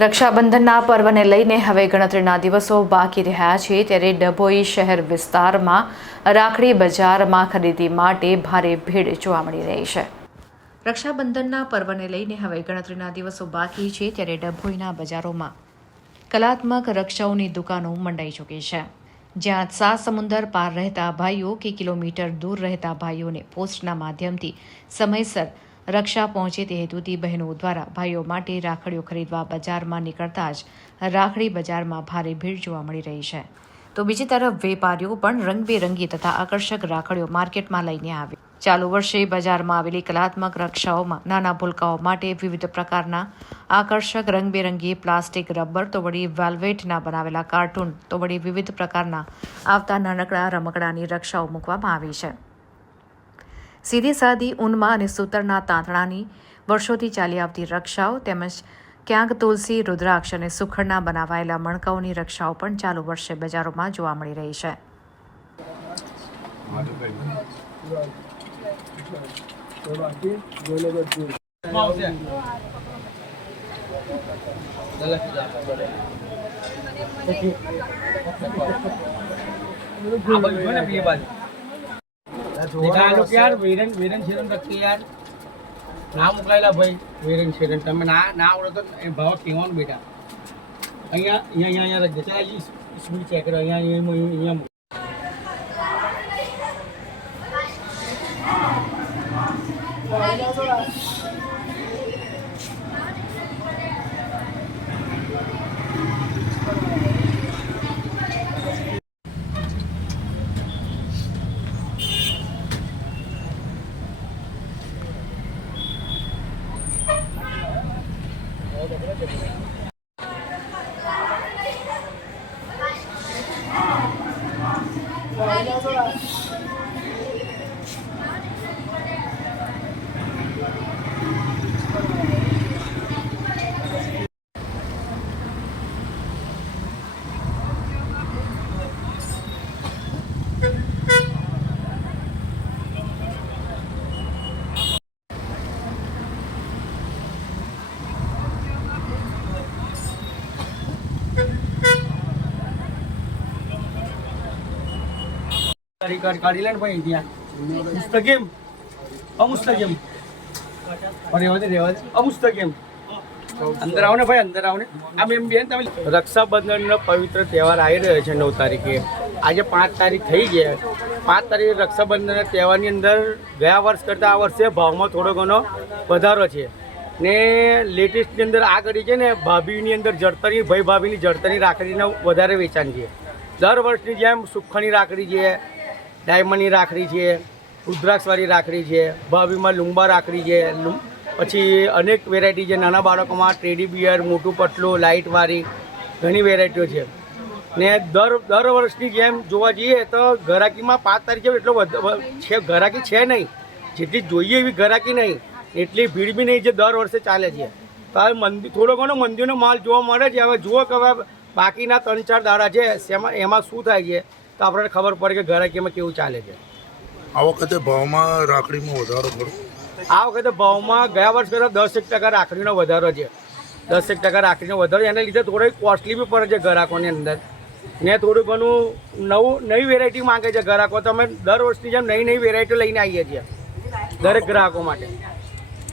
રક્ષાબંધનના પર્વને લઈને હવે ગણતરીના દિવસો બાકી રહ્યા છે. ત્યારે ડભોઈ શહેર વિસ્તારમાં રાખડી બજારમાં ખરીદી માટે ભારે ભીડ જોવા મળી રહી છે. રક્ષાબંધનના પર્વને લઈને હવે ગણતરીના દિવસો બાકી છે. ત્યારે ડભોઈના બજારોમાં કલાત્મક રક્ષાઓની દુકાનો મંડાઈ ચૂકી છે. જ્યાં સાત સમુંદર પાર રહેતા ભાઈઓ કે કિલોમીટર દૂર રહેતા ભાઈઓને પોસ્ટના માધ્યમથી સમયસર રક્ષા પહોંચે તે હેતુથી બહેનો દ્વારા ભાઈઓ માટે રાખડીઓ ખરીદવા બજારમાં નીકળતા જ રાખડી બજારમાં ભારે ભીડ જોવા મળી રહી છે. તો બીજી તરફ વેપારીઓ પણ રંગબેરંગી તથા આકર્ષક રાખડીઓ માર્કેટમાં લઈને આવે. ચાલુ વર્ષે બજારમાં આવેલી કલાત્મક રક્ષાઓમાં નાના ભૂલકાઓ માટે વિવિધ પ્રકારના આકર્ષક રંગબેરંગી પ્લાસ્ટિક, રબર તો વળી વેલ્વેટના બનાવેલા કાર્ટૂન તો વળી વિવિધ પ્રકારના આવતા નાનકડા રમકડાની રક્ષાઓ મૂકવામાં આવી છે. સીધી સાદી ઊનમાં અને સૂતરના તાંતણાની વર્ષોથી ચાલી આવતી રક્ષાઓ તેમજ ક્યાંક તુલસી, રુદ્રાક્ષ અને સુખડના બનાવાયેલા મણકાઓની રક્ષાઓ પણ ચાલુ વર્ષે બજારોમાં જોવા મળી રહી છે. નિકાલો કે યાર વેરન વેરન શેરન રખી યાર. ના મોકલાયેલા ભાઈ વેરન શેરન. તમે ના ના આવડો તો એ ભાવ કહેવાનું બેટા. અહીંયા અહીંયા અહીંયા અહીંયા જતા ચેક કરો અહીંયા અહીંયા અહીંયા はい。મૂક. કાઢી લે ને ભાઈ ત્યાં ભાઈ, અંદર આવો આમ એમ બેન, તમે રક્ષાબંધનનો પવિત્ર તહેવાર આવી રહ્યો છે નવ તારીખે. આજે પાંચ તારીખ થઈ ગયા પાંચ તારીખે રક્ષાબંધનના તહેવારની અંદર ગયા વર્ષ કરતાં આ વર્ષે ભાવમાં થોડો ઘણો વધારો છે. ને લેટેસ્ટની અંદર આ ઘડી છે ને, ભાભીની અંદર જળતરી ભાઈ ભાભીની જળતરી રાખડીનો વધારે વેચાણ છે. દર વર્ષની જેમ સુખાની રાખડી છે. ડાયમંડની રાખડી છે, રુદ્રાક્ષવાળી રાખડી છે, ભાભીમાં લુંબા રાખડી છે પછી અનેક વેરાયટી છે. નાના બાળકોમાં ટેડી બિયર, મોટું પટલું લાઇટવાળી ઘણી વેરાયટીઓ છે. ને દર દર વર્ષની જેમ જોવા જઈએ તો ઘરાકીમાં પાંચ તારીખે એટલો છે, ઘરાકી છે નહીં. જેટલી જોઈએ એવી ઘરાકી નહીં. એટલી ભીડ બી નહીં જે દર વર્ષે ચાલે છે. તો હવે મંદિર થોડો ઘણો મંદિરનો માલ જોવા મળે છે. હવે જુઓ કે હવે બાકીના ત્રણ ચાર દાડા છે શેમાં એમાં શું થાય છે તો આપણને ખબર પડે કે ઘરાકીમાં કેવું ચાલે છે. આ વખતે ભાવમાં રાખડીમાં વધારો ખરો? આ વખતે ભાવમાં ગયા વર્ષ કરતાં દસ એક ટકા રાખડીનો વધારો છે. દસ એક ટકા રાખડીનો વધારો એને લીધે થોડી કોસ્ટલી બી પડે છે ગ્રાહકોની અંદર. ને થોડું ઘણું નવું નવી વેરાયટી માંગે છે ગ્રાહકો તો અમે દર વર્ષની જેમ નવી નવી વેરાયટી લઈને આવીએ છીએ. દરેક ગ્રાહકો માટે.